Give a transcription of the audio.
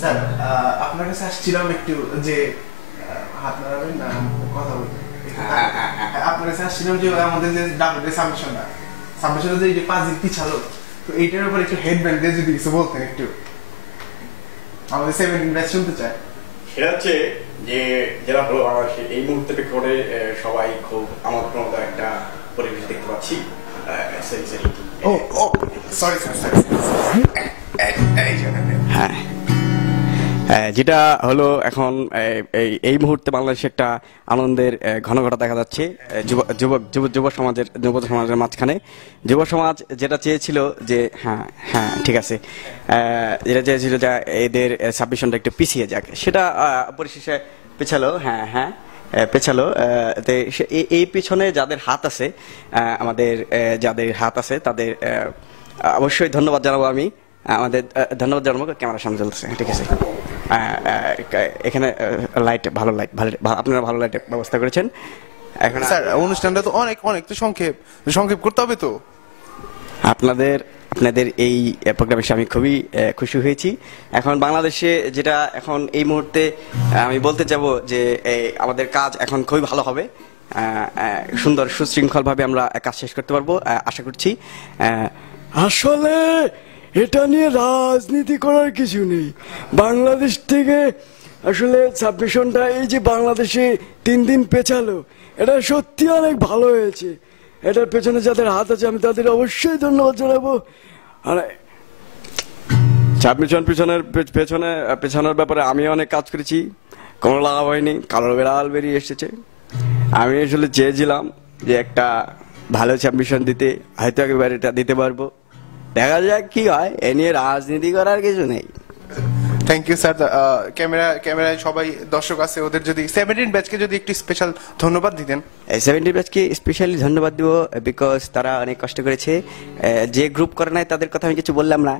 Sir আপনার কাছে আসছিলাম একটু যে হাত নাড়াবেন না কথা বলবেন আপনার কাছে আসছিলাম যে আমাদের যে ডাব্লিউ সাবমিশনটা যে 5 দিন পিছালো তো এইটার উপর একটু হেডব্যান্ড দিয়ে যদি কিছু বলতেন একটু আমাদের 17 ব্যাচ শুনতে চাই। সেটা হচ্ছে যে যারা হলো বাংলাদেশে এই মুহূর্তে প্রেক্ষাপটে সবাই খুব আমোদপ্রমোদের একটা পরিবেশ দেখতে পাচ্ছি। সরি স্যার হ্যাঁ, যেটা হলো এখন এই মুহূর্তে বাংলাদেশে একটা আনন্দের ঘনঘটা দেখা যাচ্ছে যুব সমাজের মাঝখানে। যুব সমাজ যেটা চেয়েছিল যে হ্যাঁ হ্যাঁ ঠিক আছে, যেটা চেয়েছিল যে এদের সাবমিশনটা একটু পিছিয়ে যাক, সেটা পরিশেষে পেছালো। হ্যাঁ হ্যাঁ পেছালো। এই পিছনে যাদের হাত আছে, আমাদের যাদের হাত আছে তাদের অবশ্যই ধন্যবাদ জানাবো। আমি আমাদের ধন্যবাদ জানাবো। ক্যামেরার সামনে চলছে, ঠিক আছে। এখানে লাইট ভালো আপনারা ভালো লাইটের ব্যবস্থা করেছেন। এখন স্যার অনুষ্ঠানটা তো অনেক তো সংক্ষেপ করতে হবে তো। আপনাদের এই প্রোগ্রামে আমি খুবই খুশি হয়েছি। এখন বাংলাদেশে যেটা এখন এই মুহূর্তে আমি বলতে যাব যে আমাদের কাজ এখন খুবই ভালো হবে, সুন্দর সুশৃঙ্খলভাবে আমরা কাজ শেষ করতে পারবো আশা করছি। আসলে এটা নিয়ে রাজনীতি করার কিছু নেই। বাংলাদেশ থেকে আসলে সাবমিশনটা এই যে বাংলাদেশে 3 দিন পেছালো, এটা সত্যি অনেক ভালো হয়েছে। এটার পেছনে যাদের হাত আছে আমি তাদের অবশ্যই ধন্যবাদ জানাবো। আর সাবমিশন পেছনের ব্যাপারে আমি অনেক কাজ করেছি, কোনো লাভ হয়নি, কালো বিড়াল বেরিয়ে এসেছে। আমি আসলে চেয়েছিলাম যে একটা ভালো সাবমিশন দিতে, হয়তো একেবারে এটা দিতে পারবো, দেখা যাক কি হয়। এ নিয়ে রাজনীতি করার কিছু নেই। Thank you sir. ক্যামেরায় সবাই দর্শক আছে, ওদের যদি 17 ব্যাচকে যদি একটু স্পেশাল ধন্যবাদ দিতেন। 17 ব্যাচকে স্পেশালি ধন্যবাদ দিব, বিকজ তারা অনেক কষ্ট করেছে। যে গ্রুপ করে নাই তাদের কথা আমি কিছু বললাম না।